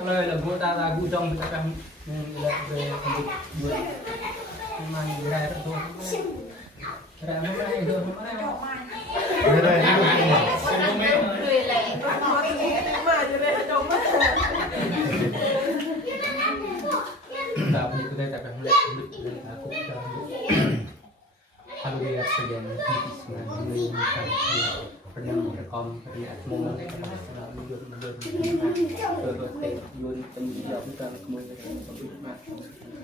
Kalau lagu tak lagu dong kita kan về buat memang gerai tu. Gerai mana itu? Gerai itu. Tapi kita tak akan melihat aku kalau dia sedang mengisahkan pernah merekam pernah momen selalu luôn penjawab bukan kemudian pembina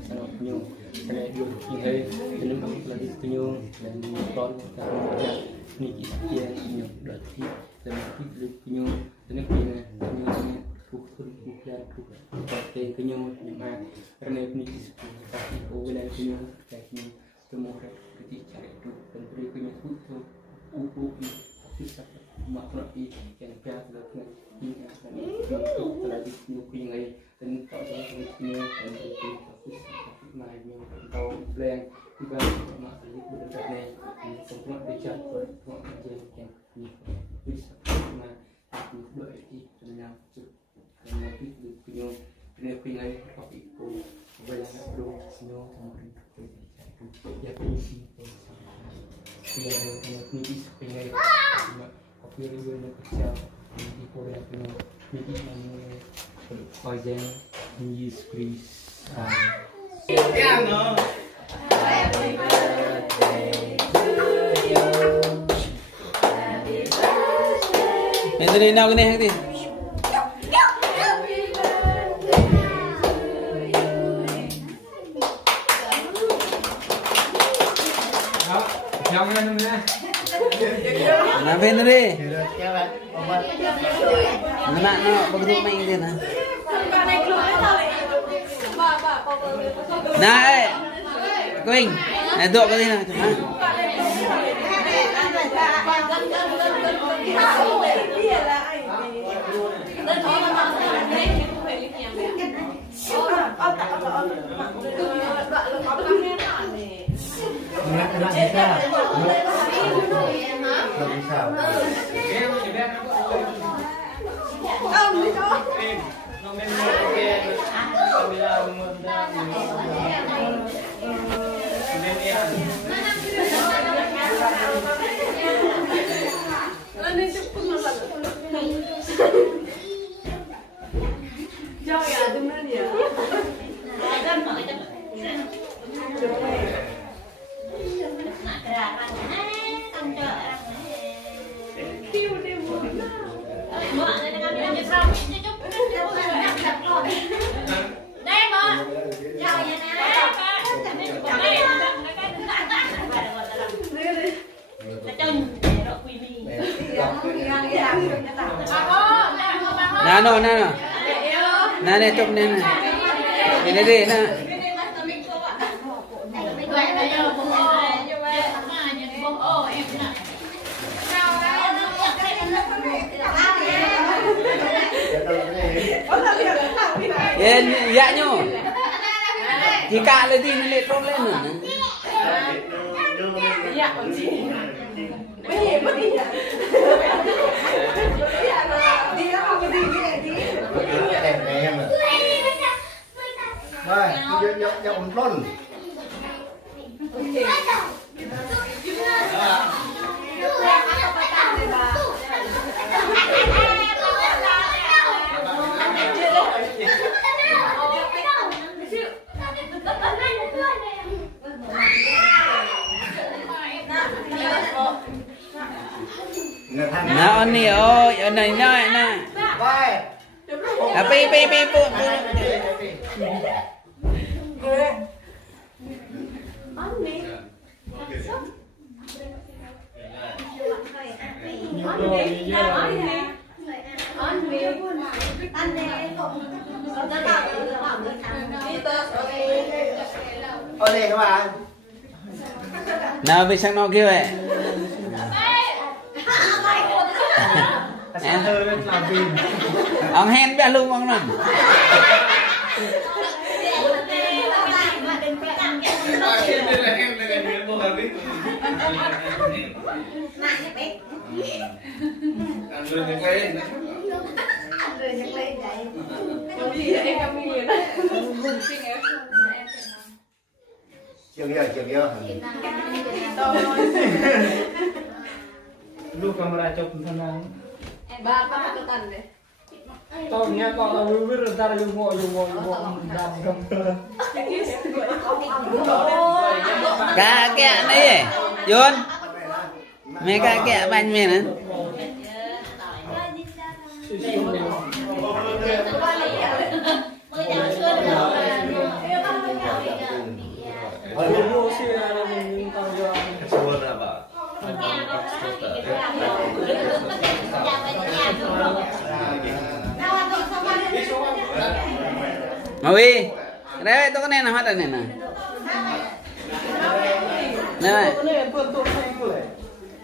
sangat penyung karena dia kini dengan kamu lagi penyung dan ton kerja niki sekian penyung berarti dan niki penyung dan penyung bukan seperti penyung memang karena niki seperti tapi orang penyung kayak semua kita cari itu dan beri penyung itu bisa makna yang biasa dengan ini akan tradisi yang lain dan tak seharusnya dan itu fokus main yang tahu plan juga makna berdasarkan semua dicat semua kerja yang bisa mana aku berarti dengan karena itu punya penilaian topik itu banyak perlu semua mungkin ya ini dia ada nipis pengen kopi ribuan kecil di Korea punya nipis namanya Ozen Yesus Kristus. Ya no. Happy birthday to you. Happy birthday. Nanti nak kena nanti. Jangan namanya. Kenapa ni? Mana nak begitu main dia na? Nah, Quỳnh, này dọn cái gì nào? Nano, nane chụp nè, cái này đi nè. Dạ nhô, thì cả lên đi lên trốn lên nữa. Dạ còn gì? Mấy mất đi à? Đi đâu không đi đi. Em rồi, giờ ổn luôn. nào anh này ơi ở này nói nè à pi pu Ở đây các bạn. nào về sang nó kia vậy ông hen bé luôn ông nằm Chiều kia. Lu kamera chụp thân ba cái tần đấy tao nghe tao biết rồi ta dùng ngồi đam kamera cá kẹ này Yun mẹ cá kẹ bánh mẹ nữa Mawi, rewet tu kan enak mata ni na. Nah,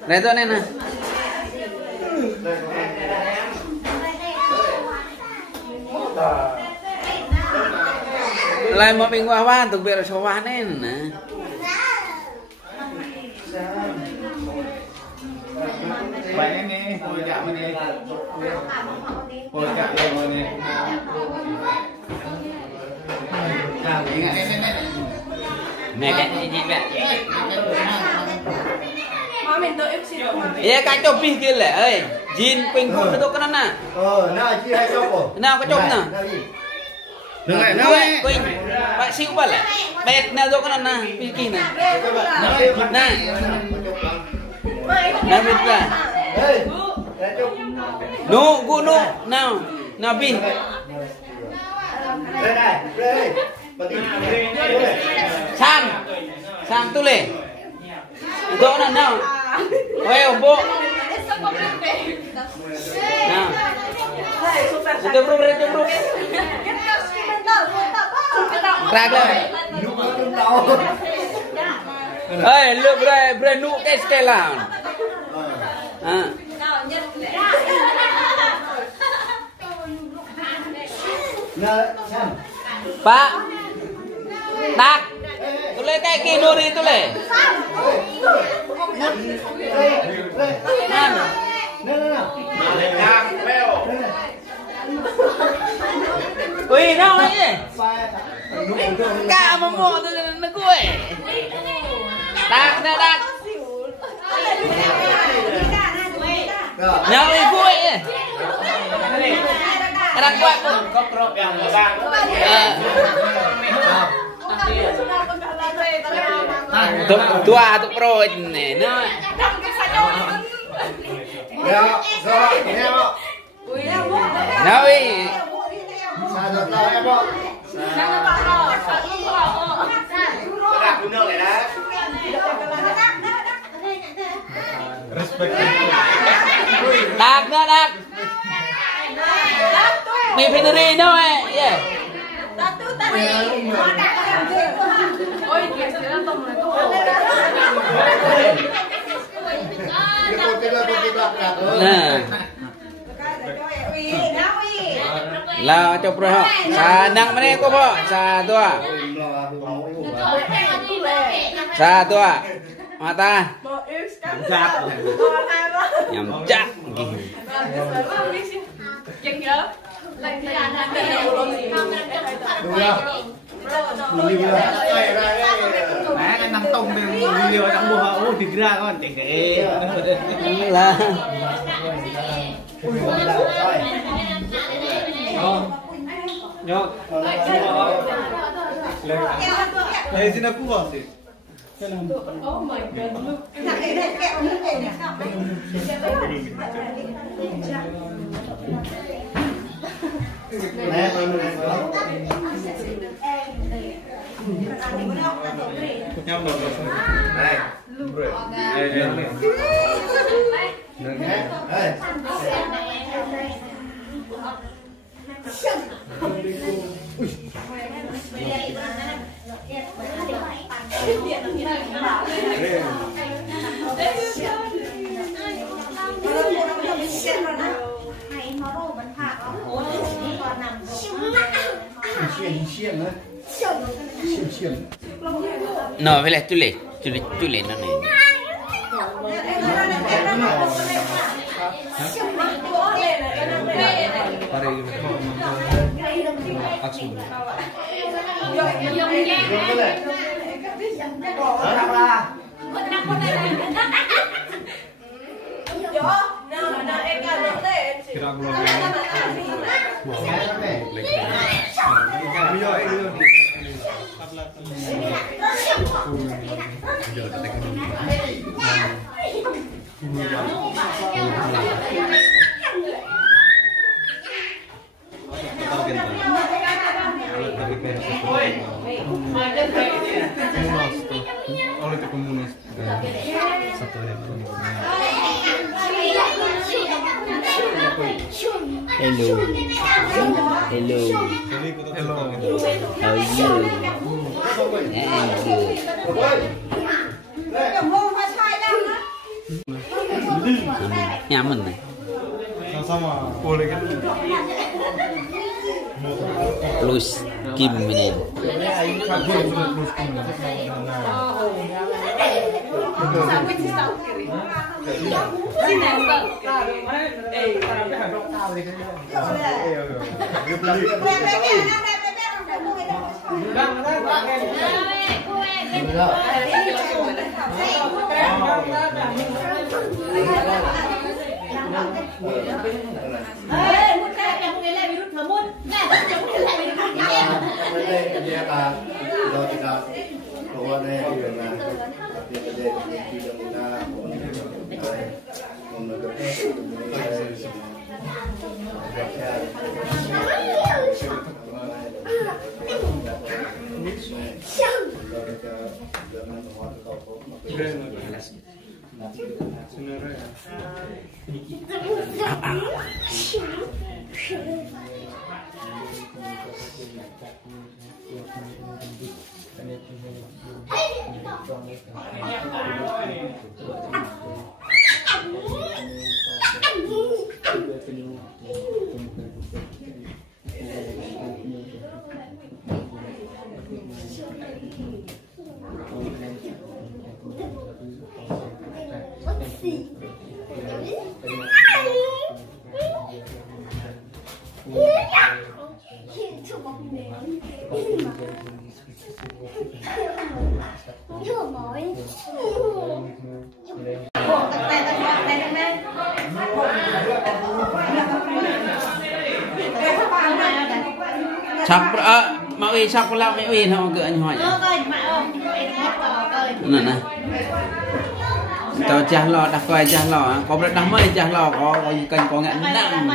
rewet tu ni na. Lai mau minggu awan tu biar sowan ni na. Baik ni, boleh tak mana? Boleh tak yang mana? Mẹ cái gì vậy? má mình tôi em xin Iya cái chụp pin kia lẹ ơi, Jin pin cũng itu kan na. Nah, chi hai chop. Nào cái chụp na. Nâng lại, Pin, pak siu bal lẹ. Bet na tu kan na, pin kia na. Nah, nah betul. Hei, hai chop. No, go no, now, now pin. Đây. San tu le. Itu kan now. Oi, ombo. Nah. Itu bro. Crackเลยเอ้ยเลือกเบรนูแกสเกลาPak Dak tu le kayak kinuri tu le Wih, đâu ấy? Cả mà mò từ nó cuối. Đạc. Nhau đi cuối. Đạc quạt. Tua pro này nó. Nào đi. Đạc. Mày phải đi đâu ấy? Yeah. ôi kìa sẽ là tông này Lah coba bro. Sanang mana ko po? Satu. Mata. Nyamcak. Chừng nhớ Cái nằm tông bên liều trong bùa ôi thì ra con tỉnh cái Lah. Nhớ. Lấy xin aku sih. Oh my god, look. Nhau được rồi. Này. No, vele tu le no ne. Olette comunista. Hello. Hello. How are you? Nyaman nih. Sama. Boleh kan? Plus Kim ini. Chọc mà uy chọc lao mẹ uy không cứ anh hỏi nè nè tao chả lo đặt coi chả lo có rất đam mê chả lo có cần có ngạn nặng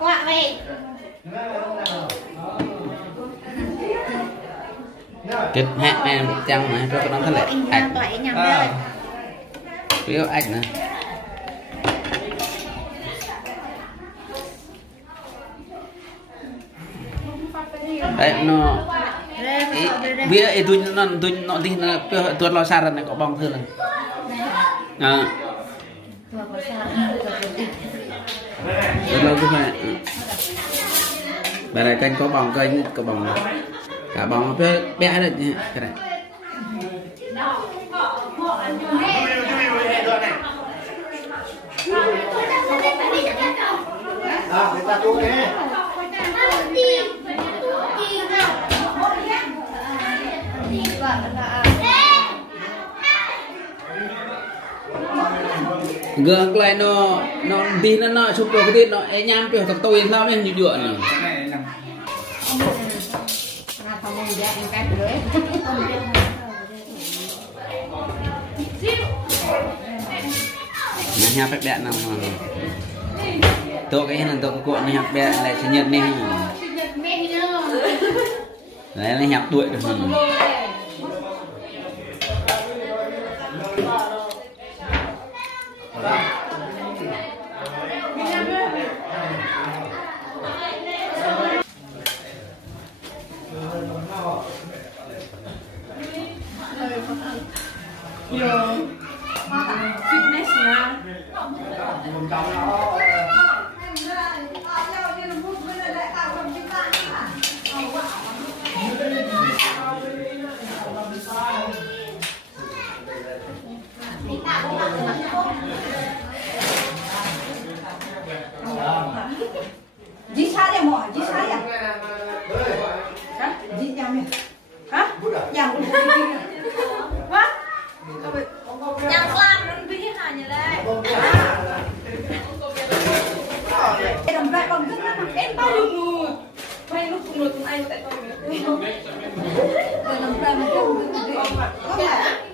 quá vậy kết hẹn em chăng mà cho nó thật lệ ảnh biết ảnh nè đấy nó vía tôi nó đi nó tuột lo xa rồi này có bong thưa này lâu cái này bài này canh có bong cây có bong cả bong bé bé được nhé cái này Người ta tu nè. gương lại nó tin nó chụp cái tin nó ấy nhám kiểu thằng tôi sao nên nhựa nữa nhà phải bẹn nào tôi cái là tôi cuộn này hạt bẹn lại sinh nhật này đấy là hạt tuổi được fitness na. Di saya mau, di saya. Hah? Di jam ya? Hah? Jam. Hah? Yang kelam lebih hanya lah. Đồng lại bằng rất là em bao nhiêu người quay lúc cùng tụi anh tại tôi đồng lại mà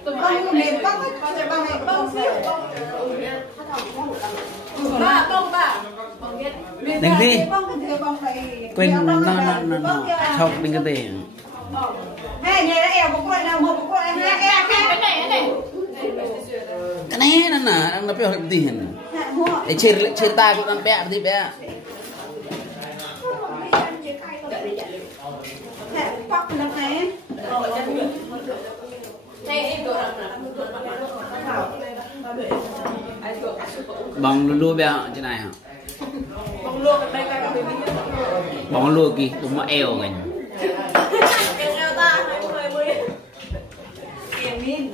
không bao nhiêu mềm băng ấy sẽ băng này băng xíu ba bông ba đừng đi quên nó không đừng cái gì này nhà eo một con nào một con em cái này cái này nó là đang nó biểu hiện gì để trên tay cũng đang bẹ gì bẹ bắt được này bóng lua bẹ trên này hả bóng lua kì đúng mà eo này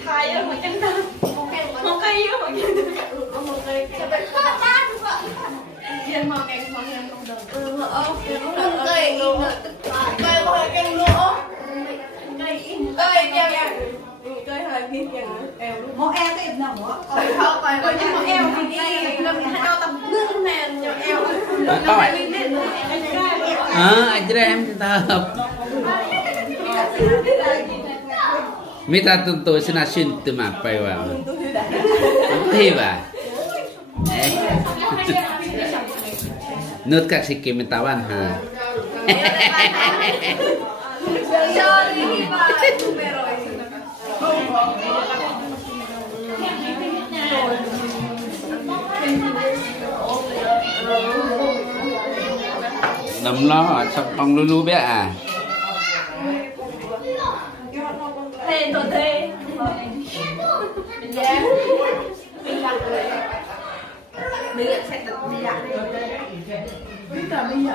Thay á mà chẳng đâu. Một cây á mà chẳng được. Một cây. Yên mà cái món em không được. Không cây luôn. Cây mà cây lúa. Cây keo kìa. Cây hơi kia kìa. Eo luôn. một em thì nào nữa Không phải rồi nhưng mà eo thì đi đâu tầm lưng nè nhỏ eo. anh ra em ta hợp Mita tentu senasin tu mapai wa. Tiba. Nut kak sikit mentawan ha. Nằm lo sắp bong lulu bé à. Thế tôi thế. Dạ. Mình làm rồi. Mình sẽ tự mình làm. Biết là bây giờ